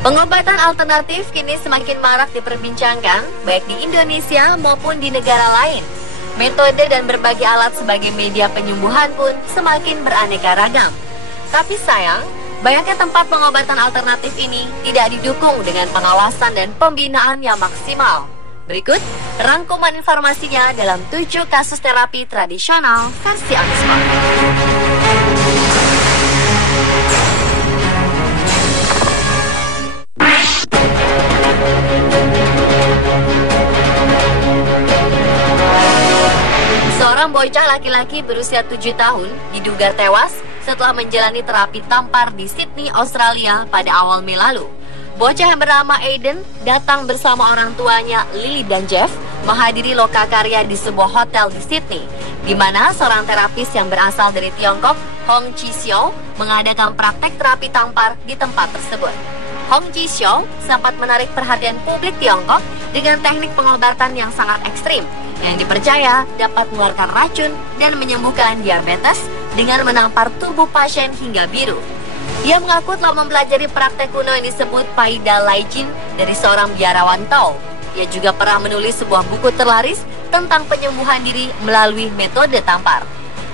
Pengobatan alternatif kini semakin marak diperbincangkan, baik di Indonesia maupun di negara lain. Metode dan berbagai alat sebagai media penyembuhan pun semakin beraneka ragam. Tapi sayang, banyaknya tempat pengobatan alternatif ini tidak didukung dengan pengawasan dan pembinaan yang maksimal. Berikut rangkuman informasinya dalam 7 kasus terapi tradisional versi Anusma. Seorang bocah laki-laki berusia 7 tahun diduga tewas setelah menjalani terapi tampar di Sydney, Australia pada awal Mei lalu. Bocah yang bernama Aiden datang bersama orang tuanya Lily dan Jeff menghadiri lokakarya di sebuah hotel di Sydney, di mana seorang terapis yang berasal dari Tiongkok, Hong Chi Xiao, mengadakan praktek terapi tampar di tempat tersebut. Hong Chi Xiao sempat menarik perhatian publik Tiongkok dengan teknik pengobatan yang sangat ekstrim, yang dipercaya dapat mengeluarkan racun dan menyembuhkan diabetes dengan menampar tubuh pasien hingga biru. Dia mengaku telah mempelajari praktek kuno yang disebut Pai Da Lai Jin dari seorang biarawan Tao. Ia juga pernah menulis sebuah buku terlaris tentang penyembuhan diri melalui metode tampar.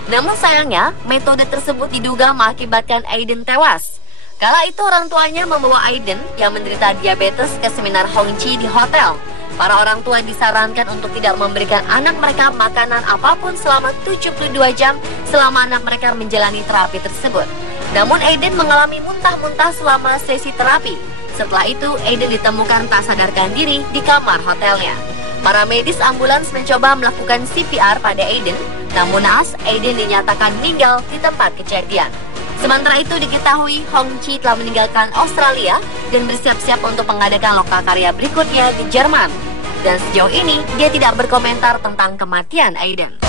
Namun sayangnya, metode tersebut diduga mengakibatkan Aiden tewas. Kala itu orang tuanya membawa Aiden yang menderita diabetes ke seminar Hong Chi di hotel. Para orang tua disarankan untuk tidak memberikan anak mereka makanan apapun selama 72 jam selama anak mereka menjalani terapi tersebut. Namun Aiden mengalami muntah-muntah selama sesi terapi. Setelah itu Aiden ditemukan tak sadarkan diri di kamar hotelnya. Para medis ambulans mencoba melakukan CPR pada Aiden, namun naas Aiden dinyatakan meninggal di tempat kejadian. Sementara itu diketahui Hong Chi telah meninggalkan Australia dan bersiap-siap untuk mengadakan lokakarya berikutnya di Jerman. Dan sejauh ini dia tidak berkomentar tentang kematian Aiden.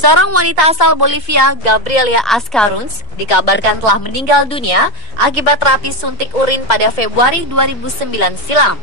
Seorang wanita asal Bolivia, Gabriela Ascaruns, dikabarkan telah meninggal dunia akibat terapi suntik urin pada Februari 2009 silam.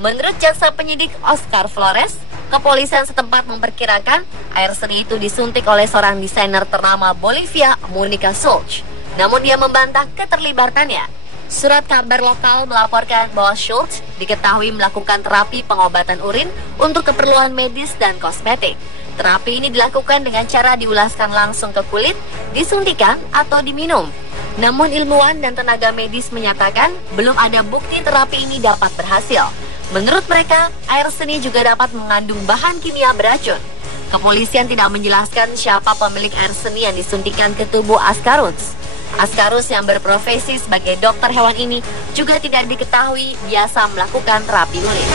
Menurut jaksa penyidik Oscar Flores, kepolisian setempat memperkirakan air seni itu disuntik oleh seorang desainer ternama Bolivia, Monica Schultz. Namun dia membantah keterlibatannya. Surat kabar lokal melaporkan bahwa Schultz diketahui melakukan terapi pengobatan urin untuk keperluan medis dan kosmetik. Terapi ini dilakukan dengan cara diulaskan langsung ke kulit, disuntikan atau diminum. Namun ilmuwan dan tenaga medis menyatakan belum ada bukti terapi ini dapat berhasil. Menurut mereka, air seni juga dapat mengandung bahan kimia beracun. Kepolisian tidak menjelaskan siapa pemilik air seni yang disuntikan ke tubuh Ascaruns. Ascaruns yang berprofesi sebagai dokter hewan ini juga tidak diketahui biasa melakukan terapi urin.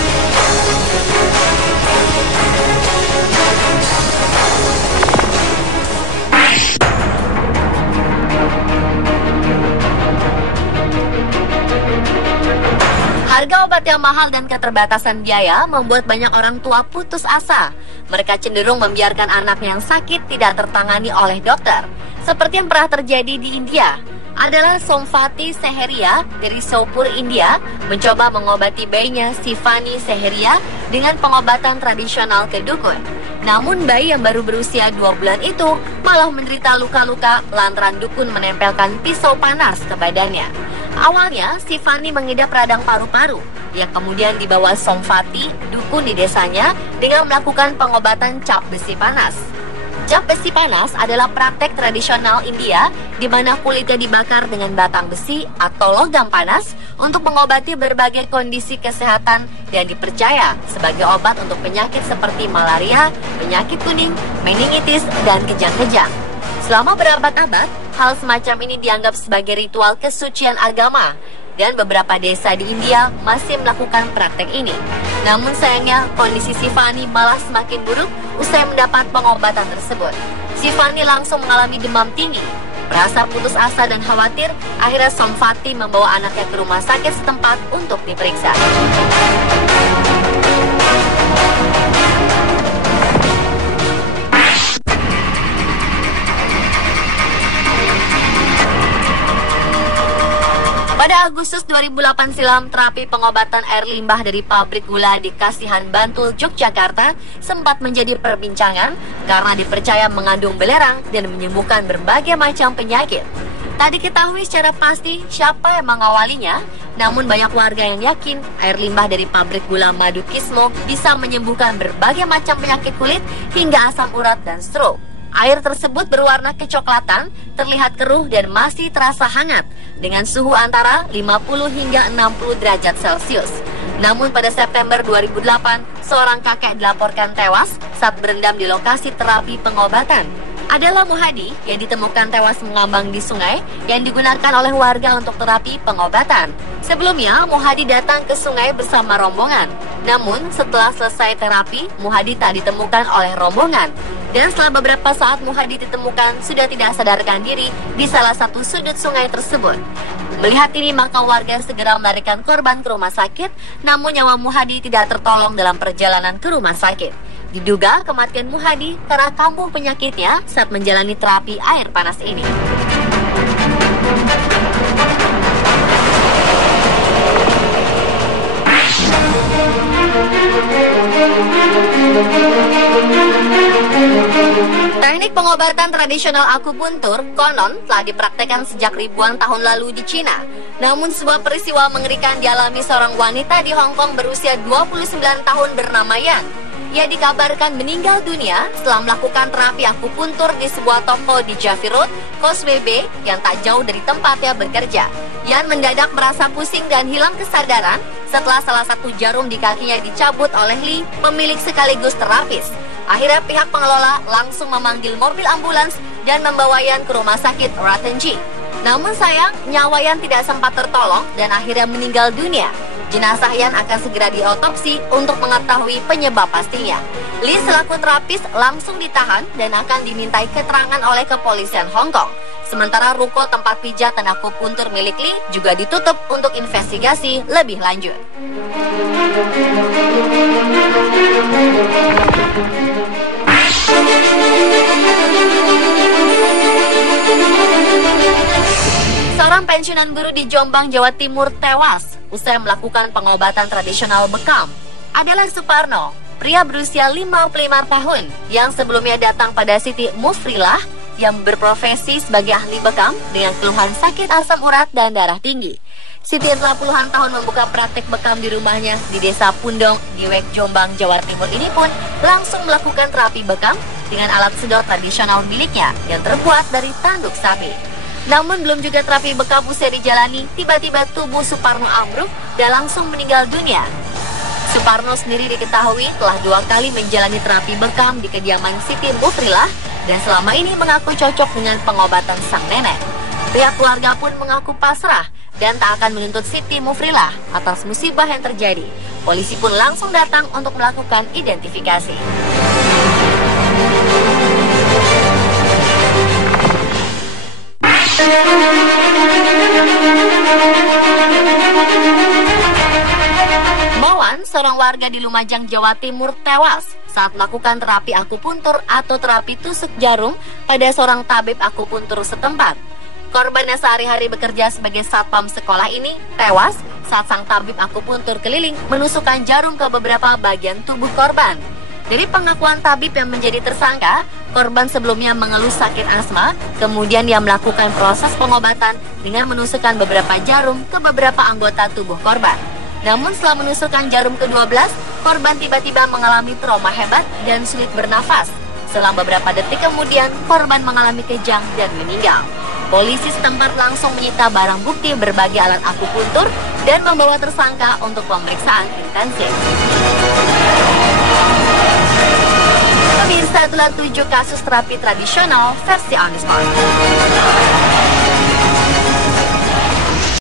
Harga obat yang mahal dan keterbatasan biaya membuat banyak orang tua putus asa. Mereka cenderung membiarkan anak yang sakit tidak tertangani oleh dokter. Seperti yang pernah terjadi di India, adalah Somvati Seheria dari Sopur, India, mencoba mengobati bayinya Sifani Seheria dengan pengobatan tradisional ke dukun. Namun bayi yang baru berusia 2 bulan itu malah menderita luka-luka lantaran dukun menempelkan pisau panas ke badannya. Awalnya, Sifani mengidap radang paru-paru, yang kemudian dibawa Somvati, dukun di desanya, dengan melakukan pengobatan cap besi panas. Cap besi panas adalah praktek tradisional India di mana kulitnya dibakar dengan batang besi atau logam panas untuk mengobati berbagai kondisi kesehatan dan dipercaya sebagai obat untuk penyakit seperti malaria, penyakit kuning, meningitis, dan kejang-kejang. Selama berabad-abad, hal semacam ini dianggap sebagai ritual kesucian agama dan beberapa desa di India masih melakukan praktek ini. Namun sayangnya, kondisi Sifani malah semakin buruk usai mendapat pengobatan tersebut. Sifani langsung mengalami demam tinggi. Merasa putus asa dan khawatir, akhirnya Somvati membawa anaknya ke rumah sakit setempat untuk diperiksa. Pada Agustus 2008 silam, terapi pengobatan air limbah dari pabrik gula di Kasihan Bantul, Yogyakarta sempat menjadi perbincangan karena dipercaya mengandung belerang dan menyembuhkan berbagai macam penyakit. Tak diketahui secara pasti siapa yang mengawalinya, namun banyak warga yang yakin air limbah dari pabrik gula Madu Kismo bisa menyembuhkan berbagai macam penyakit kulit hingga asam urat dan stroke. Air tersebut berwarna kecoklatan, terlihat keruh dan masih terasa hangat dengan suhu antara 50 hingga 60 derajat Celcius. Namun pada September 2008, seorang kakek dilaporkan tewas saat berendam di lokasi terapi pengobatan. Adalah Muhadi yang ditemukan tewas mengambang di sungai yang digunakan oleh warga untuk terapi pengobatan. Sebelumnya, Muhadi datang ke sungai bersama rombongan. Namun, setelah selesai terapi, Muhadi tak ditemukan oleh rombongan. Dan setelah beberapa saat Muhadi ditemukan sudah tidak sadarkan diri di salah satu sudut sungai tersebut. Melihat ini, maka warga segera melarikan korban ke rumah sakit, namun nyawa Muhadi tidak tertolong dalam perjalanan ke rumah sakit. Diduga kematian Muhadi karena kambuh penyakitnya saat menjalani terapi air panas ini. Teknik pengobatan tradisional akupuntur konon telah dipraktekkan sejak ribuan tahun lalu di Cina. Namun sebuah peristiwa mengerikan dialami seorang wanita di Hong Kong berusia 29 tahun bernama Yan. Ia dikabarkan meninggal dunia setelah melakukan terapi akupuntur di sebuah toko di Javi Road, Causeway Bay yang tak jauh dari tempatnya bekerja. Yan mendadak merasa pusing dan hilang kesadaran setelah salah satu jarum di kakinya dicabut oleh Lee, pemilik sekaligus terapis. Akhirnya pihak pengelola langsung memanggil mobil ambulans dan membawa Yan ke rumah sakit Rattenji. Namun sayang, nyawa Yan tidak sempat tertolong dan akhirnya meninggal dunia. Jenazah Yan akan segera diotopsi untuk mengetahui penyebab pastinya. Lee selaku terapis langsung ditahan dan akan dimintai keterangan oleh kepolisian Hong Kong. Sementara ruko tempat pijat dan akupuntur milik Lee juga ditutup untuk investigasi lebih lanjut. Seorang pensiunan guru di Jombang, Jawa Timur tewas usai melakukan pengobatan tradisional bekam. Adalah Suparno, pria berusia 55 tahun yang sebelumnya datang pada Siti Mufrilah yang berprofesi sebagai ahli bekam dengan keluhan sakit asam urat dan darah tinggi. Siti yang telah puluhan tahun membuka praktek bekam di rumahnya di Desa Pundong, Diwek, Jombang, Jawa Timur ini pun langsung melakukan terapi bekam dengan alat sedot tradisional miliknya yang terbuat dari tanduk sapi. Namun belum juga terapi bekam usai dijalani, tiba-tiba tubuh Suparno ambruk dan langsung meninggal dunia. Suparno sendiri diketahui telah 2 kali menjalani terapi bekam di kediaman Siti Mufrilah dan selama ini mengaku cocok dengan pengobatan sang nenek. Pihak keluarga pun mengaku pasrah dan tak akan menuntut Siti Mufrilah atas musibah yang terjadi. Polisi pun langsung datang untuk melakukan identifikasi. Mawan, seorang warga di Lumajang, Jawa Timur tewas saat melakukan terapi akupuntur atau terapi tusuk jarum pada seorang tabib akupuntur setempat. Korban yang sehari-hari bekerja sebagai satpam sekolah ini tewas saat sang tabib akupuntur keliling menusukkan jarum ke beberapa bagian tubuh korban. Dari pengakuan tabib yang menjadi tersangka, korban sebelumnya mengeluh sakit asma, kemudian ia melakukan proses pengobatan dengan menusukkan beberapa jarum ke beberapa anggota tubuh korban. Namun setelah menusukkan jarum ke-12, korban tiba-tiba mengalami trauma hebat dan sulit bernafas. Selang beberapa detik kemudian, korban mengalami kejang dan meninggal. Polisi setempat langsung menyita barang bukti berbagai alat akupuntur dan membawa tersangka untuk pemeriksaan intensif. Pemirsa, itulah 7 kasus terapi tradisional versi on the spot.